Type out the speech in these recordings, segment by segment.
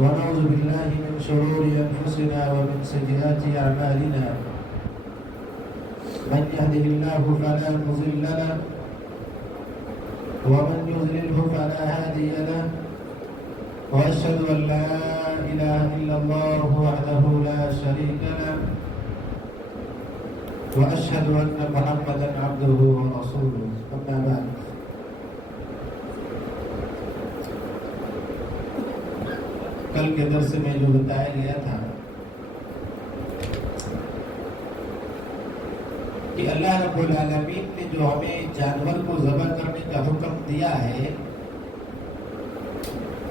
ونعوذ بالله من شرور أنفسنا ومن سيئات أعمالنا من يهده الله فلا مضل له ومن يضلله فلا هادي له وأشهد أن لا إله إلا الله وحده لا شريك له وأشهد أن محمدا عبده ورسوله أما بعد کل کے درس میں جو بتایا گیا تھا کہ اللہ رب العالمین نے جو ہمیں جانور کو ذبح کرنے کا حکم دیا ہے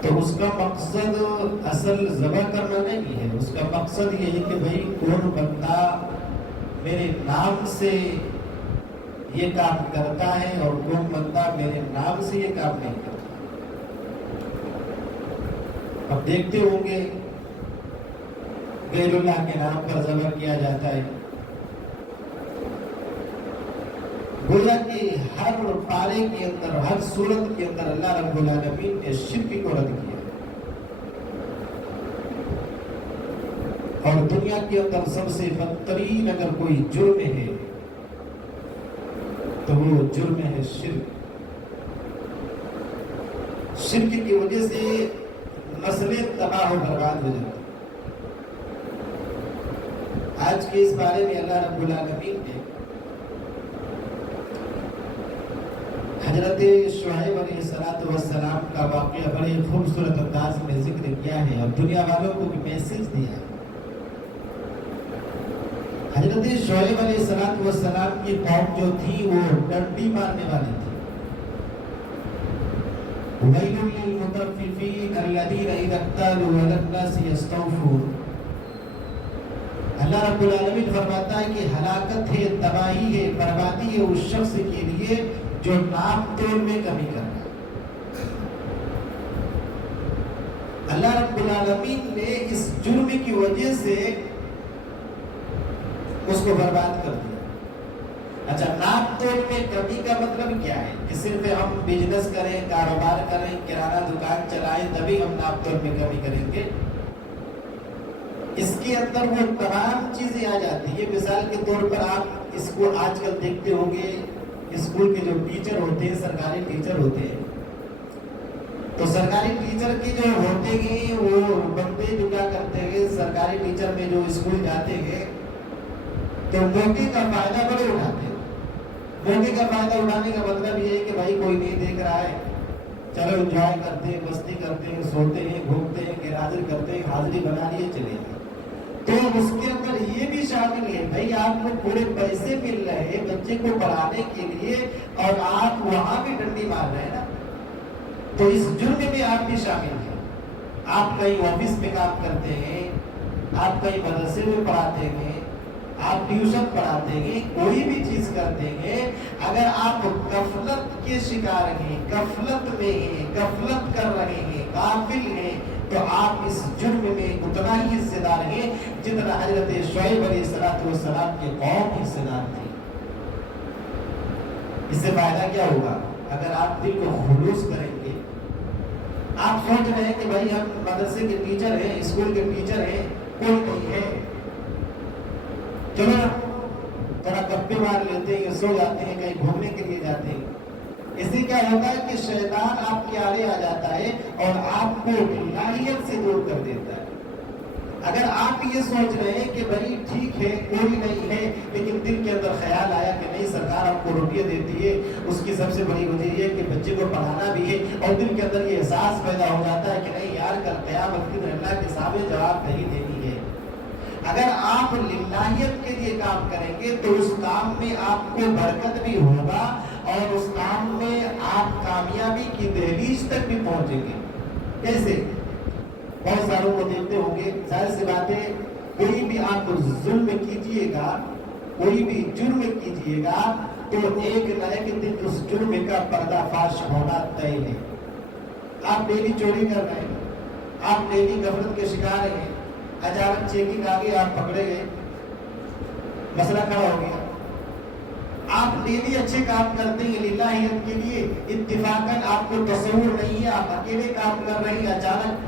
تو اس کا مقصد اصل ذبح کرنا نہیں ہے. اس کا مقصد یہ ہے کہ بھائی کون بندہ میرے نام سے یہ کام کرتا ہے اور کون بندہ میرے نام سے یہ کام نہیں کرتا. اب دیکھتے ہوں گے غیر اللہ کے نام پر ذبح کیا جاتا ہے. گویا کہ ہر پارے کے اندر ہر صورت کے اندر اللہ رب العالمین نے شرک کو رد کیا اور دنیا کے اندر سب سے بدترین اگر کوئی جرم ہے تو وہ جرم ہے شرک. شرک کی وجہ سے نسلیں تباہ و برباد ہو جاتی. آج کے اس بارے میں اللہ رب العالمین نے حضرت شعیب علیہ السلام کا واقعہ بڑے خوبصورت انداز میں ذکر کیا ہے اور دنیا والوں کو بھی میسج دیا ہے. حضرت شعیب علیہ السلام کی قوم جو تھی وہ ڈنڈی مارنے والی تھی. وَيْلٌ لِّلْمُطَفِّفِينَ الَّذِينَ إِذَا اكْتَالُوا عَلَى النَّاسِ يَسْتَوْفُونَ. اللہ رب العالمین فرماتا ہے کہ ہلاکت ہے، تباہی ہے، بربادی ہے اس شخص کے لیے جو ناپ تول میں کمی کرتا ہے. اللہ رب العالمین نے اس جرم کی وجہ سے اس کو برباد کر دیا. اچھا، ناپ تول میں کمی کا مطلب کیا ہے؟ کہ صرف ہم بزنس کریں، کاروبار کریں، کرانہ دکان چلائیں تبھی ہم ناپ تول میں کمی کریں گے. اس کے اندر وہ تمام چیزیں آ جاتی ہیں. مثال کے طور پر آپ اس کو آج کل دیکھتے ہوں گے، اسکول کے جو ٹیچر ہوتے ہیں، سرکاری ٹیچر ہوتے ہیں، تو سرکاری ٹیچر کی جو ہوتے ہیں وہ بندے جو کیا کرتے ہیں، سرکاری ٹیچر میں جو اسکول جاتے ہیں تو موقع کا فائدہ بڑے اٹھاتے ہیں. موقع کا فائدہ اٹھانے کا مطلب یہ ہے کہ بھائی کوئی نہیں دیکھ رہا ہے، چلو انجوائے کرتے ہیں، مستی کرتے ہیں، سوتے ہیں، گھومتے ہیں، غیر حاضر کرتے ہیں، حاضری بنا لیے چلے گئے. تو اس کے اندر یہ بھی شامل ہے بھائی آپ کو پورے پیسے مل رہے ہیں بچے کو پڑھانے کے لیے اور آپ وہاں بھی ڈنڈی مار رہے ہیں نا، تو اس جرم میں آپ بھی شامل ہیں. آپ کہیں آفس میں کام کرتے ہیں، آپ کہیں مدرسے میں پڑھاتے ہیں، آپ ٹیوشن پڑھاتے ہیں، کوئی بھی چیز کرتے ہیں، اگر آپ غفلت کے شکار ہیں، غفلت میں ہیں، غفلت کر رہے ہیں، غافل ہیں، تو آپ اس جرم میں اتنا ہی حصے دار ہیں جتنا حضرت شعیب علیہ السلام کی قوم حصے دار تھی. اس سے فائدہ کیا ہوگا؟ اگر آپ دل کو خلوص کریں گے. آپ سوچ رہے ہیں کہ بھائی ہم مدرسے کے ٹیچر ہیں، اسکول کے ٹیچر ہیں، کوئی نہیں ہے، چلو تھوڑا گپے مار لیتے ہیں، سو جاتے ہیں، کہیں گھومنے کے لیے جاتے ہیں. اس سے کیا ہوتا ہے کہ شیطان آپ کے آڑے آ جاتا ہے اور آپ کو لائیت سے دور کر دیتا ہے. اگر آپ یہ سوچ رہے ہیں کہ بھائی ٹھیک ہے کوئی نہیں ہے، لیکن دل کے اندر خیال آیا کہ نہیں سرکار آپ کو روپیہ دیتی ہے، اس کی سب سے بڑی وجہ یہ ہے کہ بچے کو پڑھانا بھی ہے، اور دل کے اندر یہ احساس پیدا ہو جاتا ہے کہ نہیں یار کل قیامت کے دن اللہ کے سامنے جواب نہیں دینی ہے. اگر آپ للہیت کے لیے کام کریں گے تو اس کام میں آپ کو برکت بھی ہوگا اور اس کام میں آپ کامیابی کی دہلیز تک بھی پہنچیں گے. کیسے؟ بہت ساروں کو دیکھتے ہوں گے، ظاہر سی بات ہے کوئی بھی آپ ظلم کیجئے گا، کوئی بھی جرم کیجئے گا تو ایک نہ ایک دن اس جرم کا پردہ فاش ہونا طے ہے. آپ ڈیلی چوری کر رہے ہیں، آپ ڈیلی غفلت کے شکار ہیں، اچانک چیکنگ آ گئی، آپ پکڑے گئے، مسئلہ کھڑا ہو گیا. آپ ڈیلی اچھے کام کرتے ہیں للہیت کے لیے، اتفاقاً آپ کو تصور نہیں ہے، آپ اکیلے کام کر رہے ہیں، اچانک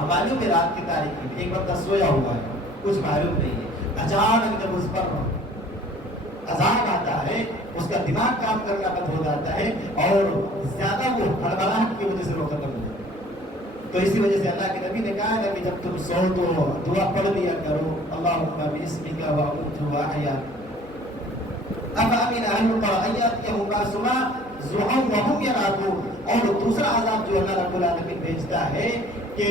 اب معلوم ہے رات کی تاریخی میں ایک بندہ سویا ہوا ہے، کچھ معلوم نہیں ہے، اچانک جب اس پر عذاب آتا ہے اس کا دماغ کام کرنا بند ہو جاتا ہے اور زیادہ وہ ہڑبڑاہٹ کی وجہ سے وہ ختم ہو جاتا ہے۔ تو اسی وجہ سے اللہ کے نبی نے کہا ہے کہ جب تم سو تو دعا پڑھ لیا کرو، اللہم باسمک واموت واحیا افامن اہل القرى ان یاتیہم باسنا ضحی وهم ینامون۔ اور دوسرا عذاب جو اللہ رب العالمین بھیجتا ہے کہ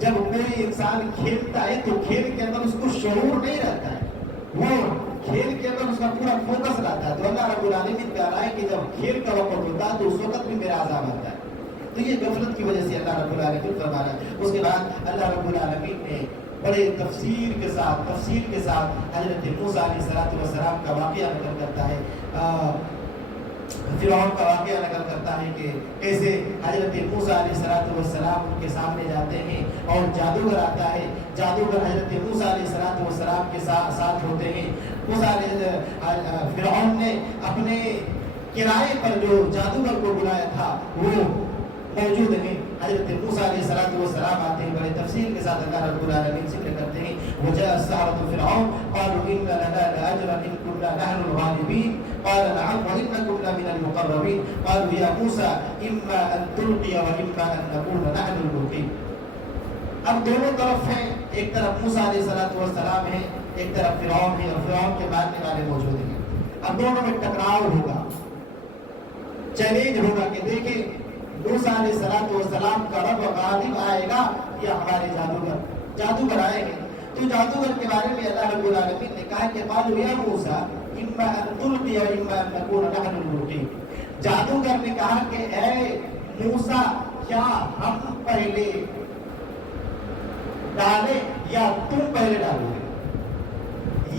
جب کوئی انسان کھیلتا ہے تو کھیل کے اندر اس کو شعور نہیں رہتا ہے، وہ کھیل کے اندر اس کا پورا فوکس رہتا ہے، تو اللہ رب العالمین کہہ رہا ہے کہ جب کھیل کا وقت ہوتا ہے تو اس وقت بھی میرا عذاب آتا ہے۔ تو یہ غفلت کی وجہ سے اللہ رب العالمین فرما رہا ہے۔ اس کے بعد اللہ رب العالمین نے بڑے تفسیر کے ساتھ حضرت موسیٰ علیہ السلام کا واقعہ نقل کرتا ہے، فرعون کا واقعہ نقل کرتا ہے کہ کیسے حضرت موسیٰ علیہ السلام ان کے سامنے جاتے ہیں اور جادوگر آتا ہے، جادوگر حضرت موسیٰ علیہ السلام کے ساتھ ہوتے ہیں۔ فرعون نے اپنے کرائے پر جو جادوگر کو بلایا تھا وہ موجود ہیں، حضرت موسیٰ علیہ السلام آتے ہیں، بڑے تفصیل کے ساتھ اللہ رب العالمین ذکر کرتے ہیں، وجاء السحرة فرعون قالوا ان لنا لاجرا ان كنا نحن الغالبين قال نعم وانكم لمن المقربين قالوا يا موسى اما ان تلقي واما ان نكون نحن الملقين۔ اب دونوں طرف ہیں، ایک طرف موسیٰ علیہ السلام ہے، ایک طرف فرعون ہے، اور فرعون کے ماننے والے موجود ہیں۔ اب دونوں میں ٹکراؤ ہوگا، چیلنج ہوگا کہ دیکھیں موسیٰ علیہ السلام کا رب غالب آئے گا یا ہمارے جادوگر آئے گے۔ تو جادوگر کے بارے میں اللہ رب العالمین نے کہا کہ قالوا یا موسیٰ اما ان تلقی و اما ان نکون نحن الملقین۔ جادوگر نے کہا کہ اے موسیٰ کیا ہم پہلے ڈالیں یا تم پہلے ڈالو گے؟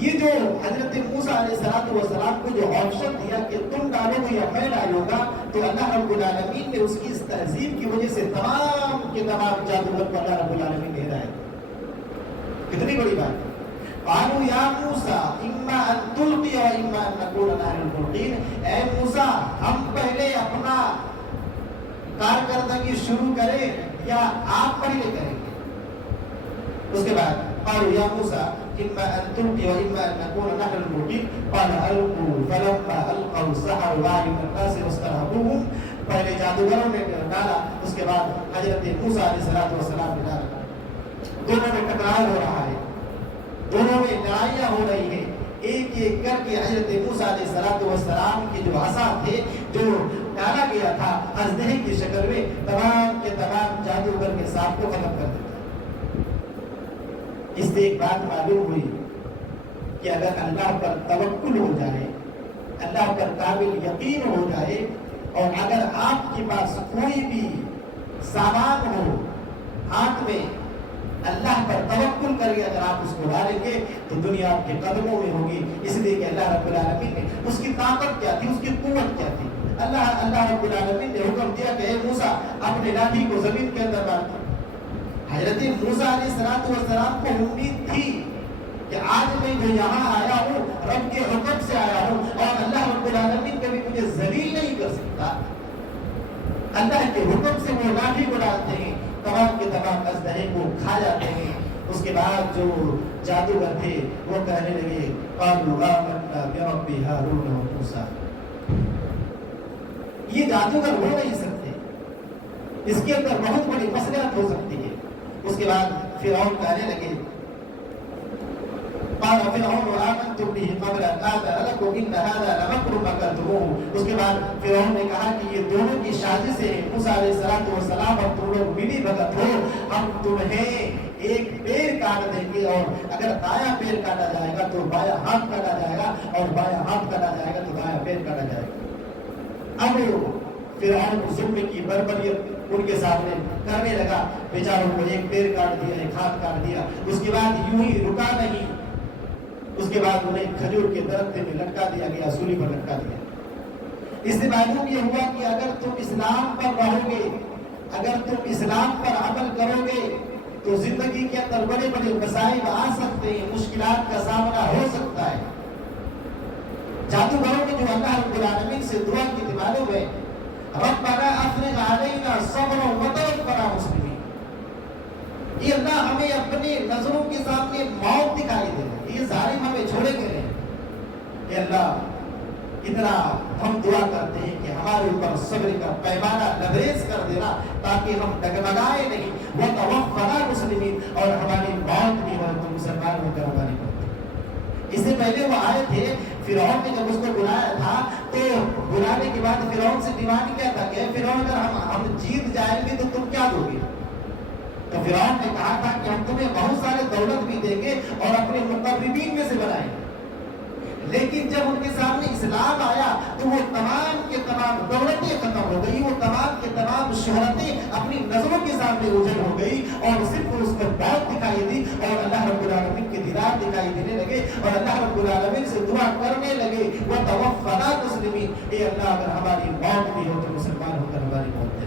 یہ جو حضرت موسیٰ علیہ السلام کو جو آپشن دیا کہ تم ڈالو گے یا میں ڈالوں گا، تو اللہ رب العالمین نے اس کی اس تہذیب کی وجہ سے تمام کے تمام جادوگر کو اللہ رب العالمین نے ہدایت۔ کتنی بڑی بات ہے۔ قالوا یا موسیٰ اما ان تلقی و اما ان نکون نحن الملقین، اے موسیٰ ہم پہلے اپنا کارکردگی شروع کریں یا آپ پہلے کریں گے؟ اس کے بعد قالوا یا موسیٰ اما ان تلقي واما ان نكون نحن الملقين قال القوا فلما القوا السحروا اعين الناس واسترهبوهم۔ پہلے جادوگروں نے ڈالا، اس کے بعد حضرت موسیٰ علیہ السلام نے ڈالا۔ دونوں میں ٹکراؤ ہو رہا ہے، دونوں میں لڑائیاں ہو رہی ہیں، ایک ایک کر کے حضرت موسیٰ علیہ السلام کی جو عصا تھے جو ڈالا گیا تھا اژدہے کی شکل میں، تمام کے تمام جادوگر کے ساتھ کو ختم کر دیتا۔ اس سے ایک بات معلوم ہوئی کہ اگر اللہ پر توکل ہو جائے، اللہ پر قابل یقین ہو جائے، اور اگر آپ کے پاس کوئی بھی سامان ہو ہاتھ میں، اللہ پر توکل کر کے اگر آپ اس کو ڈالیں گے تو دنیا آپ کے قدموں میں ہوگی۔ اس لیے کہ اللہ رب العالمین نے اس کی طاقت کیا تھی، اس کی قوت کیا تھی۔ اللہ رب العالمین نے حکم دیا کہ اے موسیٰ اپنے لاٹھی کو زمین کے اندر ڈال دو۔ حضرت موسیٰ علیہ السلام کو امید تھی کہ آج میں جو یہاں آیا ہوں رب کے حکم سے آیا ہوں، اور اللہ رب العالمین کبھی مجھے ذلیل نہیں کر سکتا۔ اللہ کے حکم سے وہ لاٹھی کو ڈالتے ہیں، تمام کے تمام اژدہے کو کھا جاتے ہیں۔ اس کے بعد جو جادوگر تھے وہ کہنے لگے قالوا آمنا برب ہارون و موسیٰ۔ یہ جادوگر ہو نہیں سکتے، اس کے اندر بہت بڑی مصلحت ہو سکتی ہے۔ اس کے بعد فرعون کہنے لگے قال فرعون آمنتم به قبل ان آذن لكم ان هذا لمكر مكرتموه۔ اس کے بعد فرعون نے کہا کہ یہ دونوں کی سازش ہے، موسیٰ علیہ السلام اور تم لوگ ملی بھگت ہو، ہم تمہیں ایک پیر کاٹ دیں گے، اور اگر دایاں پیر کاٹا جائے گا تو بایاں ہاتھ کاٹا جائے گا، اور بایاں ہاتھ کاٹا جائے گا تو دایاں پیر کاٹا جائے گا۔ اب فرعون ظلم کی بربریت ان کے سامنے کرنے لگا، بیچاروں کو ایک پیر کاٹ دیا، ایک ہاتھ کاٹ دیا۔ اس کے بعد یوں ہی رکا نہیں، اس کے بعد انہیں کھجور کے درخت میں لٹکا دیا گیا، سولی پر لٹکا دیا۔ اس سے معلوم یہ ہوا کہ اگر تم اسلام پر رہو گے، اگر تم اسلام پر عمل کرو گے تو زندگی کے اندر بڑے بڑے مسائل آ سکتے ہیں، مشکلات کا سامنا ہو سکتا ہے۔ جادوگروں نے جو اللہ رب العالمین سے دعا کی تھی معلوم ہے، ربنا افرغ علینا صبرا وتوفنا مسلمین۔ یہ اللہ ہمیں اپنے نظروں کے سامنے موت دکھائی دے رہا ہے، یہ ظالم ہمیں چھوڑے گئے ہیں. کہ اللہ اتنا ہم دعا کرتے ہیں کہ ہمارے اوپر صبر کا پیمانہ لبریز کر دینا تاکہ ہم ڈگمگائے نہیں. وَتَوَفَّنَا مُسْلِمِينَ، اور ہماری موت بھی ہو تو مسلمان ہو کر ہماری موت. اس سے پہلے وہ آئے تھے فرعون نے جب اس کو بلایا تھا تو بلانے کے بعد فرعون سے ڈیمانڈ کیا تھا کہ فرعون اگر ہم جیت جائیں گے تو تم کیا دو گے؟ تو فرعون نے کہا تھا کہ ہم تمہیں بہت سارے دولت بھی دیں گے اور اپنے مقربین میں سے بنائیں گے. لیکن جب ان کے سامنے اسلام آیا تو وہ تمام کے تمام دولتیں ختم ہو گئی، وہ تمام کے تمام شہرتیں اپنی نظروں کے سامنے اجڑ ہو گئی اور صرف اس کو موت دکھائی دی اور اللہ رب العالمین کے دیدار دکھائی دینے لگے اور اللہ رب العالمین سے دعا کرنے لگے وَتَوَفَّنَا مُسْلِمِينَ، اے اللہ اگر ہماری موت بھی ہو تو مسلمان ہو کر ہماری موت دے.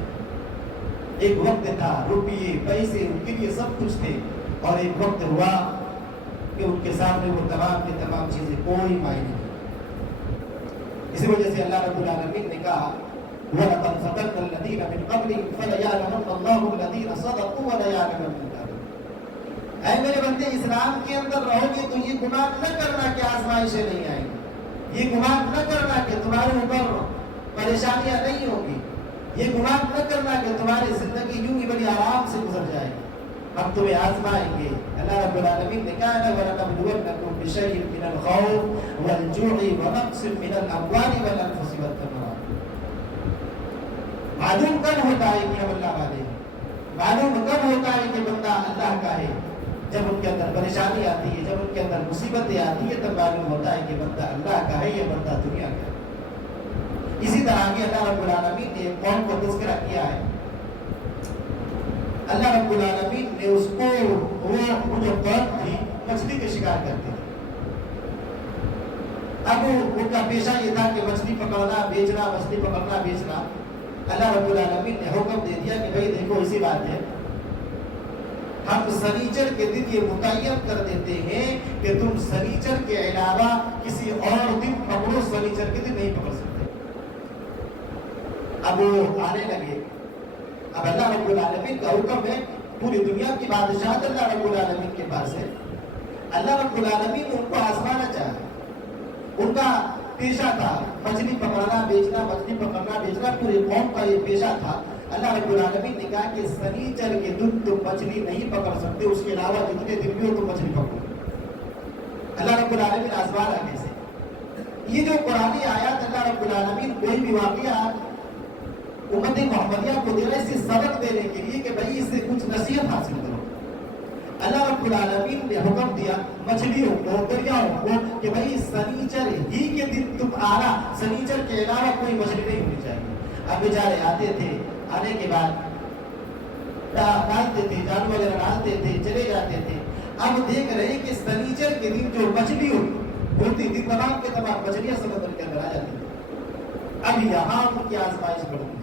ایک وقت تھا روپیے پیسے ان کے لیے سب کچھ تھے، اور ایک وقت ہوا کہ ان کے سامنے وہ تمام کی تمام چیزیں کوئی معنی نہیں. اسی وجہ سے اللہ رب العالمین نے کہا وَلَقَدْ فَتَنَّا الَّذِينَ مِن قَبْلِهِمْ فَلَيَعْلَمَنَّ اللَّهُ الَّذِينَ صَدَقُوا وَلَيَعْلَمَنَّ الْكَاذِبِينَ. اے میرے بندے اسلام کے اندر رہو گے تو یہ گمان نہ کرنا کہ آزمائشیں نہیں آئیں گی، یہ گمان نہ کرنا کہ تمہارے اوپر پریشانیاں نہیں ہوگی، یہ گمان نہ کرنا کہ تمہاری زندگی یوں ہی بڑی آرام سے گزر جائے گی، ہم تمہیں آزمائیں گے. اللہ رب العالمین نے کہا ہے وَلَنَبْلُوَنَّكُمْ بِشَيْءٍ مِّنَ الْخَوْفِ وَالْجُوعِ وَنَقْصٍ مِّنَ الْأَمْوَالِ وَالْأَنفُسِ وَالثَّمَرَاتِ. معلوم کب ہوتا ہے کہ ہم اللہ والے ہیں، معلوم کب ہوتا ہے کہ بندہ اللہ کا ہے؟ جب ان کے اندر پریشانی آتی ہے، جب ان کے اندر مصیبتیں آتی ہے، تب معلوم ہوتا ہے کہ بندہ اللہ کا ہے یا بندہ دنیا کا ہے. اسی طرح کی اللہ رب العالمین نے ایک قوم کو تذکرہ کیا ہے. اللہ رب العالمین نے اس کو وہ جو قوم تھی مچھلی کے شکار کرتے تھے. اب ان کا پیشہ یہ تھا کہ مچھلی پکڑنا بیچنا، مچھلی پکڑنا بیچنا. اللہ رب العالمین نے حکم دے دیا کہ بھئی دیکھو اسی بات ہے، ہم سنیچر کے دن یہ متعین کر دیتے ہیں کہ تم سنیچر کے علاوہ کسی اور دن پکڑو، سنیچر کے دن نہیں پکڑ سکتے. اب وہ آنے لگے. اب اللہ رب العالمین کا حکم ہے، پوری دنیا کی بادشاہت اللہ رب العالمین کے پاس ہے. اللہ رب العالمین نے ان کو آزمانا چاہا. ان کا پیشہ تھا مچھلی پکڑنا بیچنا، مچھلی پکڑنا بیچنا، پورے قوم کا یہ پیشہ تھا. اللہ رب العالمین نے کہا کہ سنیچر کے دن تم مچھلی نہیں پکڑ سکتے، اس کے علاوہ جتنے دن بھی ہو تم مچھلی پکڑو. اللہ رب العالمین آزمانا کیسے؟ یہ جو قرآنی آیات اللہ رب العالمین کوئی بھی واقعہ امت محمدیہ کو دے رہے سے سبق دینے کے لیے کہ بھائی اس سے کچھ نصیحت حاصل کرو. اللہ رب العالمین نے حکم دیا مچھلیوں کو، دریاؤں کو کہ بھائی سنیچر ہی کے دن تم آنا، سنیچر کے علاوہ کوئی مچھلی نہیں ہونی چاہیے. اب بیچارے آتے تھے، آنے کے بعد ڈالتے تھے، جانور وغیرہ ڈالتے تھے، چلے جاتے تھے. اب دیکھ رہے کہ سنیچر کے دن جو مچھلی ہوتی تھی تمام کے تمام مچھلیاں سمندر کے اندر آ جاتی تھی. اب یہاں ان کی آزمائش بڑھتی.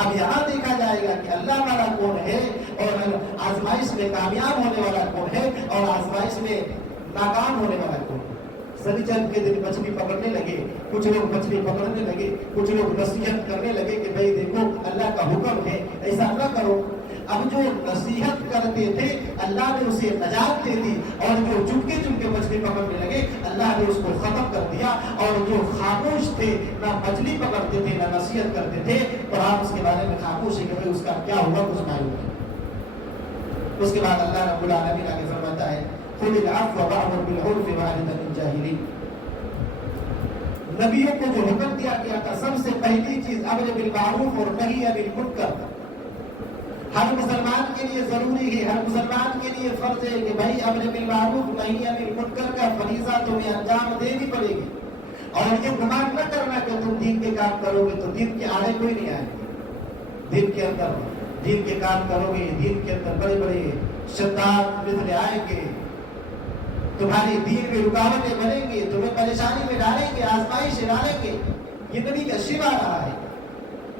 اب یہاں دیکھا جائے گا کہ اللہ والا کون ہے اور آزمائش میں کامیاب ہونے والا کون ہے اور آزمائش میں ناکام ہونے والا کون ہے. سنیچر کے دن مچھلی پکڑنے لگے، کچھ لوگ مچھلی پکڑنے لگے، کچھ لوگ نصیحت کرنے لگے کہ بھائی دیکھو اللہ کا حکم ہے ایسا نہ کرو. اب جو نصیحت کرتے تھے اللہ نے اسے نجات دے دی، اور جو چپکے چپکے مچھلی پکڑنے لگے اللہ نے اس کو ختم کر دیا. اور جو خاموش تھے، نہ مچھلی پکڑتے تھے نہ نصیحت کرتے تھے، اور آپ اس کے بارے میں خاموش ہے کہ بھائی اس کا کیا ہوا کچھ معلوم ہے. اس کے بعد اللہ رب العالمین آگے فرماتا ہے خذ العفو وأمر بالعرف وأعرض عن الجاهلين. نبیوں کو جو حکم دیا گیا تھا سب سے پہلی چیز امر بالمعروف اور نہی عن المنکر. ہر مسلمان کے لیے ضروری ہے، ہر مسلمان کے لیے فرض ہے کہ بھائی امر بالمعروف نہی عن المنکر کا فریضہ تمہیں انجام دینی پڑے گی. اور یہ گمان نہ کرنا کہ تم دین کے کام کرو گے تو دین کے آڑے کوئی نہیں آئے گے. دین کے اندر دین کے کام کرو گے، دین کے اندر بڑے بڑے شداد مثل آئیں گے، تمہاری دین میں رکاوٹیں بنیں گے، تمہیں پریشانی میں ڈالیں گے، آزمائش ڈالیں گے. یہ نبی کا شیوا رہا ہے.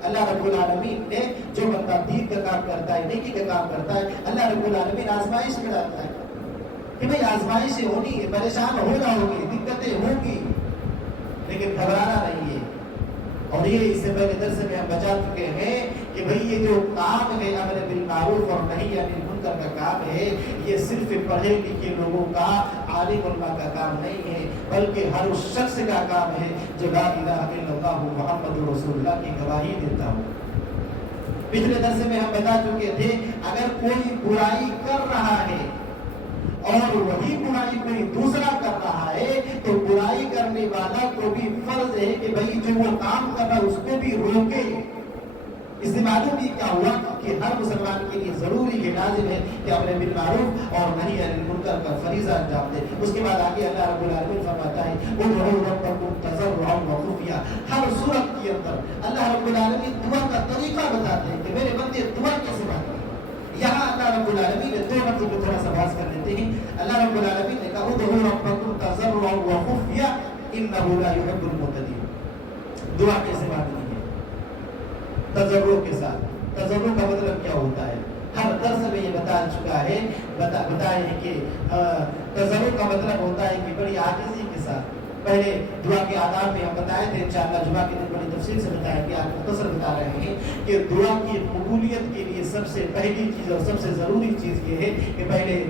اللہ رب العالمین نے جو بندہ دین کا کام کرتا ہے، نیکی کا کام کرتا ہے، اللہ رب العالمین آزمائش میں ڈالتا ہے کہ بھئی آزمائشیں ہونی ہے، پریشان ہو جاؤ گے، دقتیں ہوں گی، لیکن گھبرانا نہیں ہے. اور یہ اس سے پہلے درس میں ہم بچا چکے ہیں کہ کہ بھئی یہ جو کام ہے امر بالمعروف اور نہی عن المنکر کا کام ہے، یہ صرف پڑھے لکھے لوگوں کا، عالم علماء کا کام نہیں ہے، بلکہ ہر اس شخص کا کام ہے جو لا الہ الا اللہ محمد رسول اللہ کی گواہی دیتا ہو۔ پچھلے درس میں ہم بتا چکے تھے، اگر کوئی برائی کر رہا ہے اور وہی برائی کوئی دوسرا کر رہا ہے تو برائی کرنے والا کو بھی فرض ہے کہ بھئی جو وہ کام کر رہا ہے اس کو بھی روکے۔ اس سے معلوم بھی کیا ہوا کہ ہر مسلمان کے لیے ضروری ہے، لازم ہے کہ امر بالمعروف اور نہی عن المنکر کا فریضہ انجام دے۔ اس کے بعد آگے اللہ رب العالمین فرماتا ہے ادعوا ربکم تضرعا وخفیا۔ ہر صورت کے اندر اللہ رب العالمین دعا کا طریقہ بتاتے ہیں کہ میرے بندے دعا کیسے مانگیں۔ یہاں اللہ رب العالمین نے دو لفظ کو تھوڑا سا بحث کر لیتے ہیں۔ اللہ رب العالمین نے کہا ادعوا ربکم تضرعا وخفیا انہ لا یحب المعتدین۔ دعا کیسے مانگنی ہے؟ تضرع کے ساتھ۔ تضرع کا مطلب کیا ہوتا ہے؟ ہر درس میں یہ بتا چکا ہے، بتائے ہیں کہ تضرع کا مطلب ہوتا ہے کہ بڑی عاجزی کے ساتھ۔ پہلے دعا کے آداب میں ہم بتائے تھے، انشاءاللہ جمعہ کے دن بڑی تفصیل سے بتائیں گے، آپ مختصر بتا رہے ہیں کہ دعا کی قبولیت کے لیے سب سے پہلی چیز اور سب سے ضروری چیز یہ ہے کہ پہلے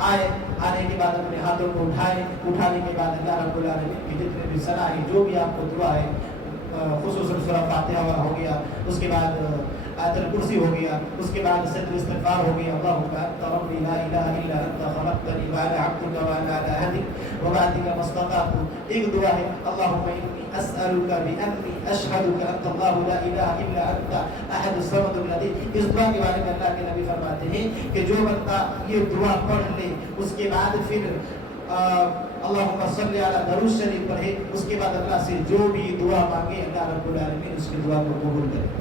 آنے کے بعد اپنے ہاتھوں کو اٹھانے کے بعد اللہ رب العالمین کی جتنے بھی ثنا ہے، جو بھی آپ کو دعا ہے، خصوصاً سورہ فاتحہ ہو گیا، اس کے بعد آیت الکرسی ہو گیا، اس کے بعد صدر استغفار ہو گیا، اللہم انت ربی لا الہ الا انت خلقتنی وانا عبدک وانا علی عہدک ووعدک ما استطعت۔ ایک دعا ہے اللہم انی اسألک بانی اشہدک انت اللہ لا الہ الا انت احد الصمد الذی۔ اس دعا کے بارے میں اللہ کے نبی فرماتے ہیں کہ جو بندہ یہ دعا پڑھ لے، اس کے بعد پھر اللہم صلی علی درود شریف پڑھے، اس کے بعد اللہ سے جو بھی دعا مانگے اللہ رب العالمین اس کی دعا کو قبول کرے۔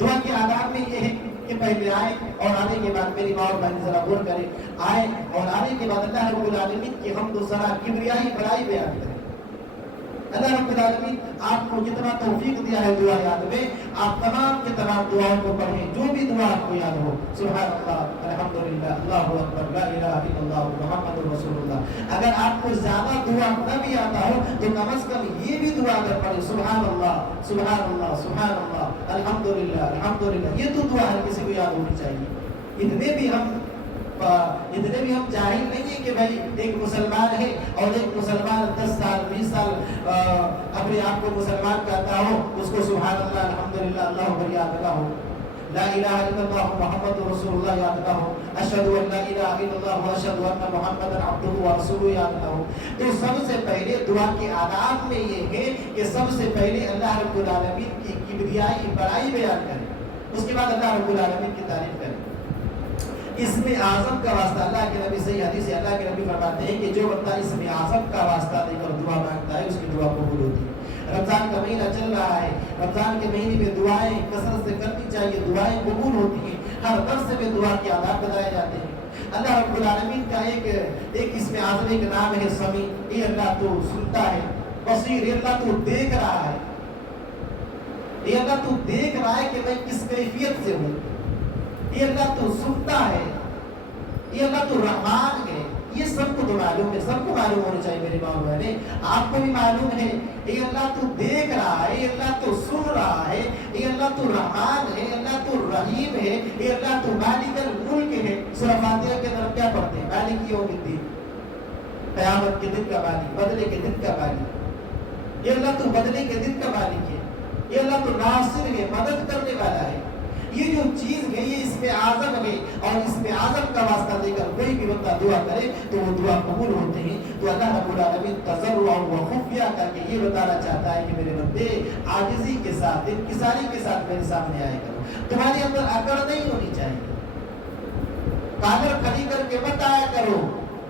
دعا کے آداب میں یہ ہے کہ پہلے آئے اور آنے کے بعد، میری ماں اور بہن ذرا غور کرے، آئے اور آنے کے بعد اللہ رب العالمین کی حمد و ثنا، کبریائی بڑائی بیان کرے۔ اللہ رب العالمین آپ کو جتنا توفیق دیا ہے دعا یاد میں، آپ تمام کے تمام دعاؤں کو پڑھیں، جو بھی دعا آپ کو یاد ہو، سبحان اللہ، الحمدللہ، اللہ اکبر، لا الہ الا اللہ، محمد رسول اللہ۔ اگر آپ کو زیادہ دعا نہ بھی آتا ہو تو کم از کم یہ بھی دعا اگر پڑھیں، سبحان اللہ، سبحان اللہ، سبحان اللہ، الحمدللہ، الحمدللہ، یہ تو دعا ہر کسی کو یاد ہونی چاہیے۔ اتنے بھی ہم جاہل نہیں ہیں کہ بھائی ایک مسلمان ہے اور ایک مسلمان 10 سال 20 سال اپنے آپ کو مسلمان کہتا ہو، اس کو سبحان اللہ، الحمدللہ، اللہ اکبر یاد نہ ہو، لا الہ الا اللہ محمد رسول اللہ یاد نہ ہو، اشہد ان لا الہ الا اللہ واشہد ان محمد عبدہ ورسولہ یاد نہ ہو۔ تو سب سے پہلے دعا کے آداب میں یہ ہے کہ سب سے پہلے اللہ رب العالمین کی کبریائی بڑائی بیان کریں، اس کے بعد اللہ رب العالمین کی تعریف کریں۔ اسم اعظم کا واسطہ، اللہ کے نبی صحیح حدیث ہے، اللہ کے نبی فرماتے ہیں کہ جو بندہ اسم اعظم کا واسطہ دے کر دعا مانگتا ہے اس کی دعا قبول ہوتی ہے۔ رمضان کا مہینہ چل رہا ہے، رمضان کے مہینے میں دعائیں کثرت سے کرنی چاہیے، دعائیں قبول ہوتی ہیں، ہر درس میں دعا کے آداب بتائے جاتے ہیں۔ اللہ رب العالمین کا ایک اسم اعظم، ایک نام ہے سمیع، یہ اللہ تو سنتا ہے، بصیر، یہ اللہ تو دیکھ رہا ہے، یہ اللہ تو دیکھ رہا ہے کہ میں کس کیفیت سے ہوں، یہ اللہ تو سنتا ہے، یہ اللہ تو رحمان ہے، یہ سب کو تو معلوم ہے، سب کو معلوم ہونا چاہیے میرے ماں بہنیں، آپ کو بھی معلوم ہے، یہ اللہ تو دیکھ رہا ہے، یہ اللہ تو سن رہا ہے، یہ اللہ تو رحمان ہے، اللہ تو رحیم ہے، یہ اللہ تو مالک الملک ہے۔ سورہ فاتحہ کے اندر کیا پڑھتے ہیں؟ مالک یوم الدین، قیامت کے دن کا مالک، بدلے کے دن کا مالک، یہ اللہ تو بدلے کے دن کا مالک ہے، یہ اللہ تو ناصر ہے، مدد کرنے والا ہے۔ یہ جو چیز ہے یہ اسم اعظم ہے، اور اسم اعظم کا واسطہ دے کر کوئی بھی بندہ دعا کرے تو وہ دعا قبول ہوتے ہیں۔ تو اللہ رب العالمین تضرعا و خفیہ کر کے یہ بتانا چاہتا ہے کہ میرے بندے عاجزی کے ساتھ، انکساری کے ساتھ میرے سامنے آئے کرو، تمہارے اندر اکڑ نہیں ہونی چاہیے، کاغر کھڑی کر کے مت آیا کرو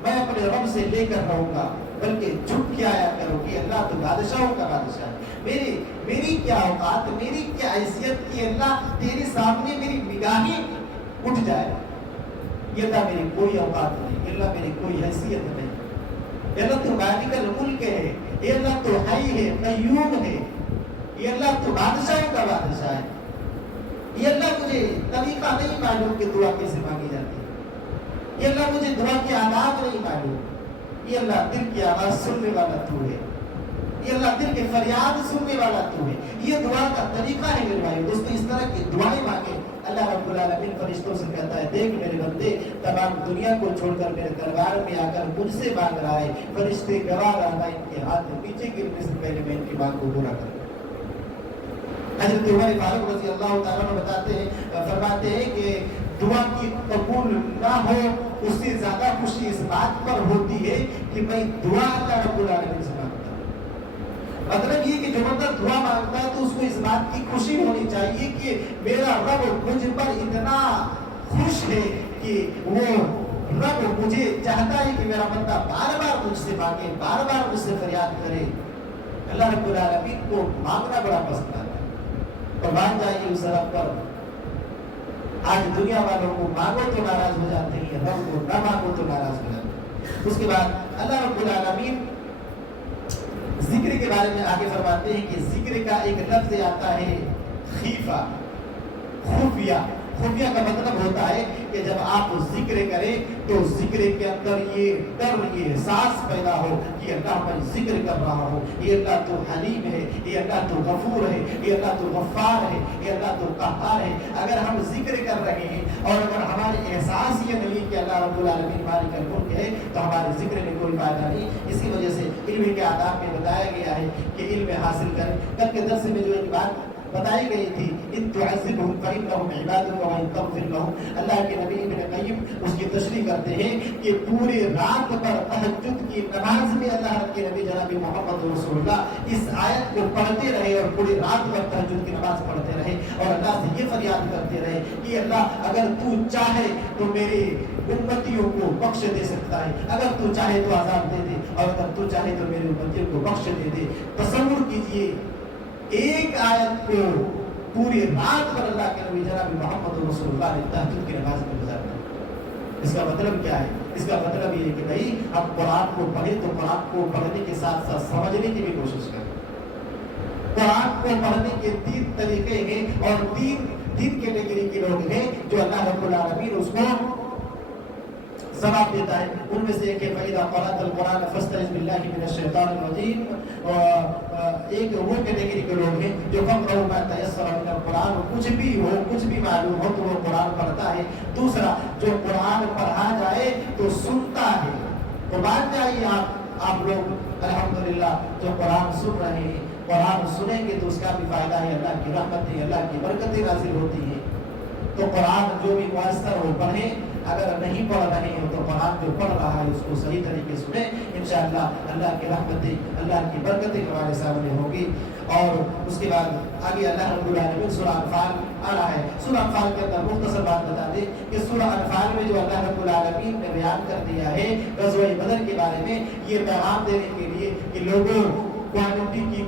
میں اپنے رب سے لے کر رہوں گا، بلکہ جھک کے آیا کرو کہ اللہ تو بادشاہوں کا بادشاہ ہے، میری کیا اوقات، میری کیا حیثیت کی اللہ تیرے سامنے میری نگاہیں اٹھ جائے، یہ اللہ میری کوئی اوقات نہیں، اللہ میری کوئی حیثیت نہیں، یہ اللہ تو مالک الملک ہے، یہ اللہ تو حی ہے، قیوم ہے، یہ اللہ تو بادشاہوں کا بادشاہ ہے، یہ اللہ مجھے طریقہ نہیں معلوم کہ دعا کیسے مانگی جاتی ہے، یہ اللہ مجھے دعا کے آداب نہیں معلوم، یہ اللہ دل کی آواز سننے والا تو ہے، یہ اللہ دل کے فریاد سننے والا تو ہے. یہ دعا کا طریقہ ہے میرے بھائی دوستو. اس طرح کی دعائیں مانگے. اللہ رب العالمین فرشتوں سے کہتا ہے دیکھ میرے بندے تمام دنیا کو چھوڑ کر میرے دربار میں آ کر مجھ سے مانگ رہا ہے. فرشتے گواہ رہنا ان کے ہاتھ پیچھے گرنے سے پہلے میں ان کی مانگ کو پورا کروں. حضرت عمر فاروق رضی اللہ تعالیٰ عنہ بتاتے ہیں فرماتے ہیں کہ دعا کی قبول نہ ہو اس سے زیادہ خوشی اس بات پر ہوتی ہے کہ میں دعا اللہ رب العالمین سے مانگتا ہوں. مطلب یہ کہ جو بندہ دعا مانگتا ہے تو اس کو اس بات کی خوشی ہونی چاہیے کہ میرا رب مجھ پر اتنا خوش ہے کہ وہ رب مجھے چاہتا ہے کہ میرا بندہ بار بار مجھ سے مانگے, بار بار مجھ سے فریاد کرے. اللہ رب العالمین کو مانگنا بڑا پسند آتا ہے. اور مان جائیے اس رب پر. آج دنیا والوں کو مانگو تو ناراض ہو جاتے ہیں, رب کو نہ مانگو تو ناراض ہو جاتے ہیں. اس کے بعد اللہ رب العالمین ذکر کے بارے میں آگے فرماتے ہیں کہ ذکر کا ایک لفظ آتا ہے خیفہ, خفیہ. خفیہ کا مطلب ہوتا ہے کہ جب آپ ذکر کریں تو ذکر کے اندر یہ ڈر, یہ احساس پیدا ہو کہ اللہ میں ذکر کر رہا ہوں, یہ اللہ تو حلیم ہے, یہ اللہ تو غفور ہے, یہ اللہ تو غفار ہے, یہ اللہ تو قہار ہے. اگر ہم ذکر کر رہے ہیں اور اگر ہمارے احساس یہ نہیں کہ اللہ رب العالمین مالک الملک ہے تو ہمارے ذکر میں کوئی فائدہ نہیں. اسی وجہ سے علم کے آداب میں بتایا گیا ہے کہ علم حاصل کریں. کل کے درس میں جو ایک بات بتائی گئی تھی ان تعذبهم فإنهم عبادك وإن تغفر لهم, اللہ کے نبی ابن قیم اس کی تشریح کرتے ہیں کہ پورے رات پر تہجد کی نماز میں اللہ کے نبی جناب محمد رسول اللہ اس آیت کو پڑھتے رہے اور پوری رات پر تہجد کی نماز پڑھتے رہے اور اللہ سے یہ فریاد کرتے رہے کہ اللہ اگر تو چاہے تو میرے امتیوں کو بخش دے سکتا ہے, اگر تو چاہے تو عذاب دے دے, اور اگر تو چاہے تو میرے امتیوں کو بخش دے دے. تصور کیجئے ایک آیت کو پوری رات پر اللہ کے نبی جناب محمد رسول اللہ نے تہجد کی نماز میں گزارا. اس کا مطلب کیا ہے؟ اس کا مطلب یہ ہے کہ بھائی ہم قرآن کو پڑھیں تو قرآن کو پڑھنے کے ساتھ ساتھ سمجھنے کی بھی کوشش کریں. قرآن کو پڑھنے کے 3 طریقے ہیں اور 3 کیٹیگری کے لوگ ہیں جو اللہ رب العالمین اس کو ثواب دیتا ہے. ان میں سے ایک ہے فَإِذَا قَرَأْتَ الْقُرْآنَ فَاسْتَعِذْ بِاللَّهِ مِنَ الشَّيْطَانِ الرَّجِيمِ. ایک وہ کیٹیگری کے لوگ ہیں جو فَقْرَؤْا مَا تَيَسَّرَ مِنَ الْقُرْآنِ, کچھ بھی ہو, کچھ بھی معلوم ہو تو وہ قرآن پڑھتا ہے. دوسرا جو قرآن پڑھا جائے تو سنتا ہے. تو مان جائیے آپ لوگ الحمدللہ جو قرآن سن رہے ہیں, قرآن سنیں گے تو اس کا بھی فائدہ ہے, اللہ کی رحمتیں, اللہ کی برکتیں نازل ہوتی ہیں. تو قرآن جو بھی میسر ہو پڑھیں, اگر نہیں پڑھ رہے ہیں تو قرآن جو پڑھ رہا ہے اس کو صحیح طریقے سے سنیں. انشاءاللہ اللہ کی رحمتیں, اللہ کی برکتیں ہمارے سامنے ہوگی. اور اس کے بعد آگے اللہ رب العالمین سورہ انفال آ رہا ہے. سورہ انفال کے اندر مختصر بات بتا دیں کہ سورہ انفال میں جو اللہ رب العالمین نے بیان کر دیا ہے غزوہ بدر کے بارے میں, یہ پیغام دینے کے لیے کہ لوگوں کوانٹٹی کی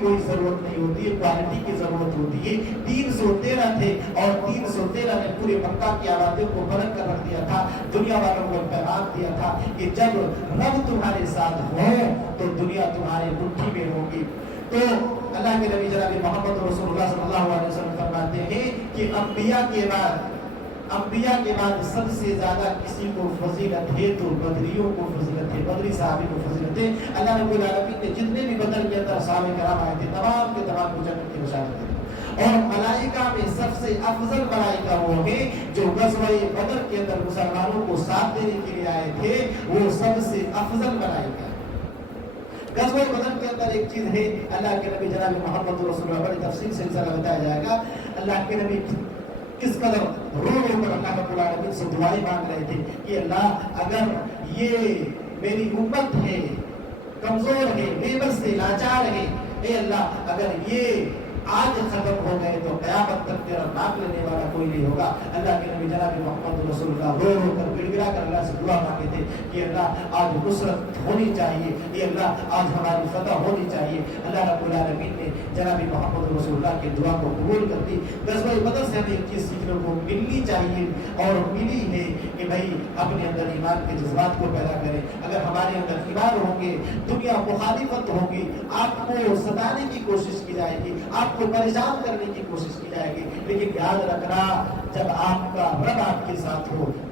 کوئی ضرورت نہیں ہوتی ہے, کوالٹی کی ضرورت ہوتی ہے. 313 تھے اور 313 نے پورے مکہ کی آبادیوں کو فرق کر رکھ دیا تھا. دنیا والوں کو پیغام دیا تھا کہ جب رب تمہارے ساتھ ہو تو دنیا تمہارے مٹھی میں ہوگی. تو اللہ کے نبی جناب محمد رسول اللہ صلی اللہ علیہ وسلم فرماتے ہیں کہ انبیاء کے بعد سب سے زیادہ کسی کو فضیلت ہے تو بدریوں کو فضیلت ہے, بدری صحابی کو فضیلت ہے. اللہ رب العالمین نے جتنے بھی بدر کے اندر صحابہ کرام آئے تھے تمام کے تمام کو جنت کی بشارت دی. اور ملائکہ میں سب سے افضل ملائکہ وہ ہیں جو غزوہ بدر کے اندر مسلمانوں کو ساتھ دینے کے لیے آئے تھے, وہ سب سے افضل ملائکہ. غزوہ بدر کے اندر ایک چیز ہے, اللہ کے نبی جناب محمد رسول اللہ بڑی تفصیل سے انشاءاللہ بتایا جائے گا. اللہ کے نبی کس قدر رو کر اللہ رب العالمین سے دعائیں مانگ رہے تھے کہ اللہ اگر یہ میری امت ہے, کمزور ہے, بے بس ہے, لاچار ہے, اے اللہ اگر یہ آج ختم ہو گئے تو قیامت تک تیرا نام لینے والا کوئی نہیں ہوگا. اللہ کے نبی جناب محمد رسول اللہ رو رو کر گڑ گڑا کر اللہ سے دعا مانگے تھے کہ اللہ آج نصرت ہونی چاہیے, یہ اللہ آج ہماری فتح ہونی چاہیے. اللہ رب العالمین نے جناب محمد رسول اللہ کی دعا کو قبول کر دی. غزوہ بدر سے ہمیں ایک چیز سیکھنے کو ملنی چاہیے اور ملی ہے کہ بھائی اپنے اندر ایمان کے جذبات کو پیدا کریں. اگر ہمارے اندر ایمان ہوں گے, دنیا مخالفت ہوگی, آپ کو ستانے کی کوشش کی جائے گی, آپ کو پریشان کرنے کی کوشش کی جائے گی, لیکن یاد رکھنا جب آپ کا رب آپ کے ساتھ ہو